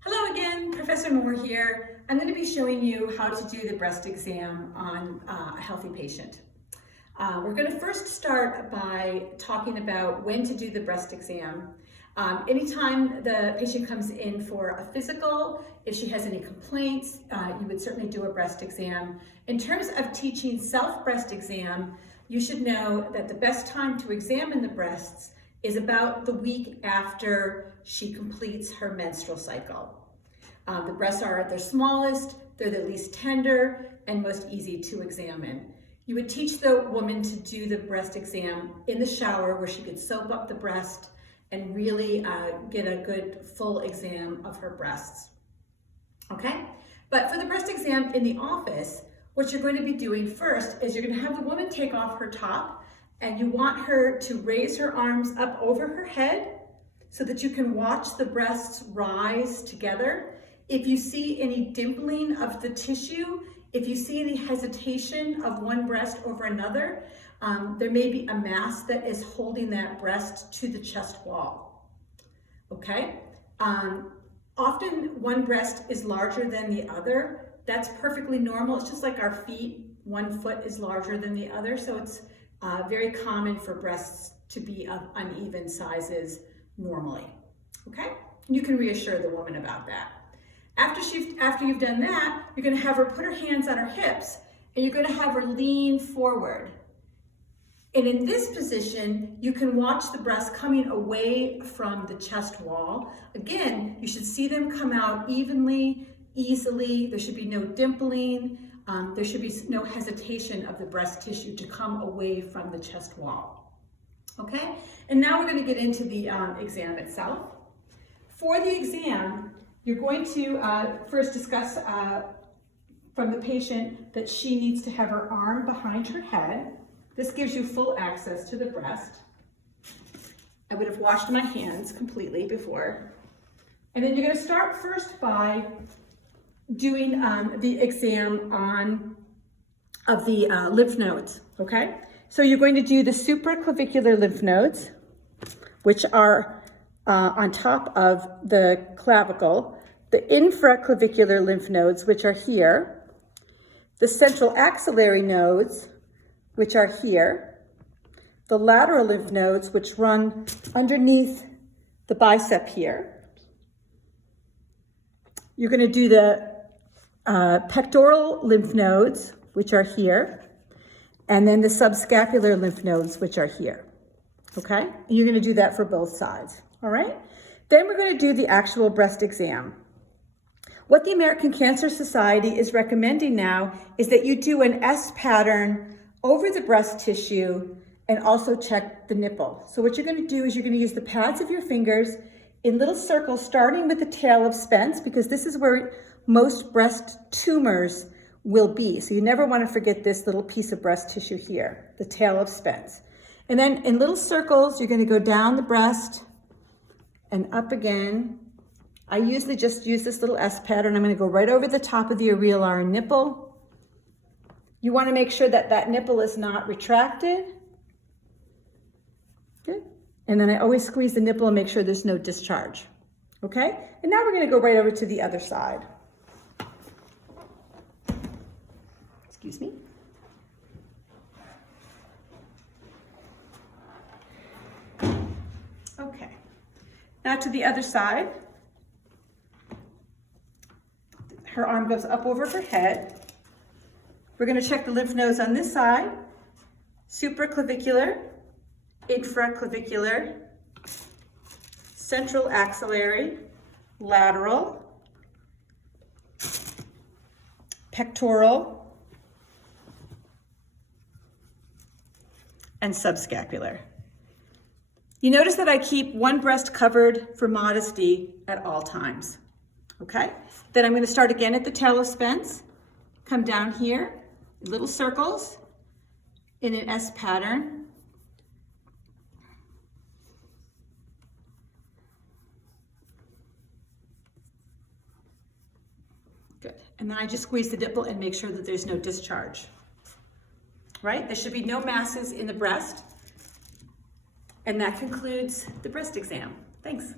Hello again, Professor Moore here. I'm going to be showing you how to do the breast exam on a healthy patient. We're going to first start by talking about when to do the breast exam. Anytime the patient comes in for a physical, if she has any complaints, you would certainly do a breast exam. In terms of teaching self-breast exam, you should know that the best time to examine the breasts is about the week after she completes her menstrual cycle. The breasts are at their smallest, they're the least tender, and most easy to examine. You would teach the woman to do the breast exam in the shower where she could soap up the breast and really get a good full exam of her breasts. Okay? But for the breast exam in the office, what you're going to be doing first is you're going to have the woman take off her top, and you want her to raise her arms up over her head so that you can watch the breasts rise together. If you see any dimpling of the tissue, if you see any hesitation of one breast over another, there may be a mass that is holding that breast to the chest wall. Okay? Often one breast is larger than the other. That's perfectly normal. It's just like our feet. One foot is larger than the other, so it's very common for breasts to be of uneven sizes normally. Okay? You can reassure the woman about that. After you've done that, you're going to have her put her hands on her hips, and you're going to have her lean forward. And in this position, you can watch the breast coming away from the chest wall. Again, you should see them come out evenly, easily. There should be no dimpling. There should be no hesitation of the breast tissue to come away from the chest wall. Okay? And now we're going to get into the exam itself. For the exam, you're going to first discuss from the patient that she needs to have her arm behind her head. This gives you full access to the breast. I would have washed my hands completely before. And then you're going to start first by doing the exam of the lymph nodes, okay? So you're going to do the supraclavicular lymph nodes, which are on top of the clavicle, the infraclavicular lymph nodes, which are here, the central axillary nodes, which are here, the lateral lymph nodes, which run underneath the bicep here. You're going to do the pectoral lymph nodes, which are here, and then the subscapular lymph nodes, which are here. Okay? And you're going to do that for both sides. All right? Then we're going to do the actual breast exam. What the American Cancer Society is recommending now is that you do an S pattern over the breast tissue and also check the nipple. So what you're going to do is you're going to use the pads of your fingers in little circles, starting with the tail of Spence, because this is where most breast tumors will be. So you never want to forget this little piece of breast tissue here, the tail of Spence. And then in little circles, you're going to go down the breast and up again. I usually just use this little S pattern. I'm going to go right over the top of the areolar nipple. You want to make sure that that nipple is not retracted. Good. And then I always squeeze the nipple and make sure there's no discharge. Okay? And now we're going to go right over to the other side. Excuse me. Okay. Now to the other side. Her arm goes up over her head. We're going to check the lymph nodes on this side. Supraclavicular, infraclavicular, central axillary, lateral, pectoral, and subscapular. You notice that I keep one breast covered for modesty at all times. Okay? Then I'm going to start again at the tail of Spence, come down here, little circles in an S pattern. Good. And then I just squeeze the nipple and make sure that there's no discharge. Right? There should be no masses in the breast. And that concludes the breast exam. Thanks.